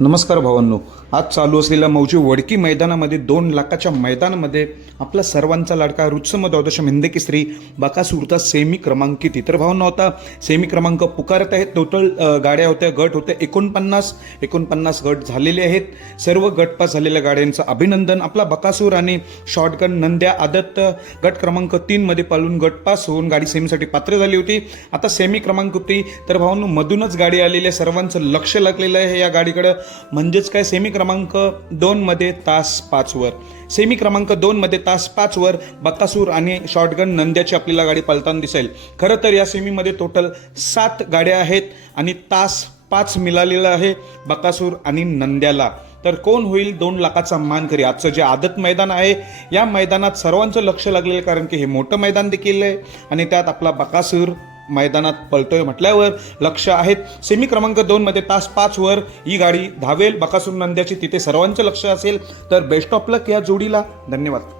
नमस्कार भावांनो, आज चालू असलेल्या मौजी वडकी मैदानामध्ये 2 लाखाच्या मैदानामध्ये आपला सर्वांचा लाडका रुत्सम द्वादश हिंदकेसरी बकासूरचा सेमी क्रमांकित. तर भावांनो, आता सेमी क्रमांक पुकारत आहेत. टोटल गाड्या होत्या, गट होते 49 गट झालेले आहेत. सर्व गटपास झालेल्या गाड्यांचं अभिनंदन. आपला बकासूर आणि शॉटगन नंद्या आदत गट क्रमांक 3 मध्ये पालून गटपास होऊन गाडी सेमीसाठी पात्र झाली होती. आता सेमी क्रमांक होती. तर भावांनो, मधूनच गाडी आलेली आहे. सर्वांचं लक्ष लागलेलं आहे या गाडीकडे. म्हणजेच काय, सेमी क्रमांक 2 मध्ये तास 5 वर, सेमी क्रमांक 2 मध्ये तास 5 वर बकासूर आणि शॉटगन नंद्याची आपल्याला गाडी पळताना दिसेल. खरं तर या सेमीमध्ये टोटल 7 गाड्या आहेत आणि तास 5 मिळालेला आहे बकासूर आणि नंद्याला. तर कोण होईल 2 लाखाचा मानकरी? आजचं जे आदत मैदान आहे या मैदानात सर्वांचं लक्ष लागलेलं, कारण की हे मोठं मैदान देखील आहे आणि त्यात आपला बकासूर मैदानात पळतोय म्हटल्यावर लक्ष आहेत. सेमी क्रमांक 2 मध्ये तास 5 वर ही गाडी धावेल बकासूर नंद्याची, तिथे सर्वांचं लक्ष असेल. तर बेस्ट ऑफ लक या जोडीला. धन्यवाद.